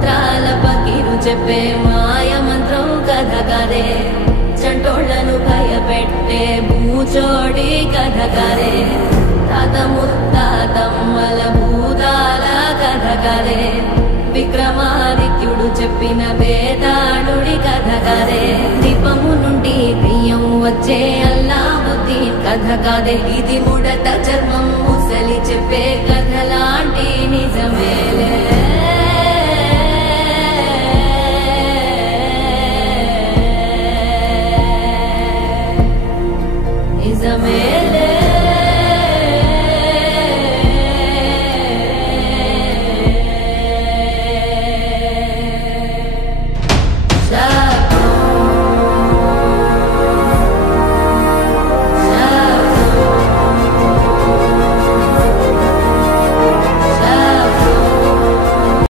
మంత్రాల పకిరు చెప్పే మాయ మంత్రం కథ కదే చంటోళ్లను భయపెట్టే భూచోడి కథ కదే తాత ముత్తాతమ్మల భూతాల కథ కదే విక్రమాదిత్యుడు చెప్పిన వేదాళుడి కథ కదే దీపము నుండి బియ్యం వచ్చే అల్లావుద్దీన్ కథ కదే ఇది ముడత చర్మం ముసలి చెప్పే కథ లాంటి నిజమే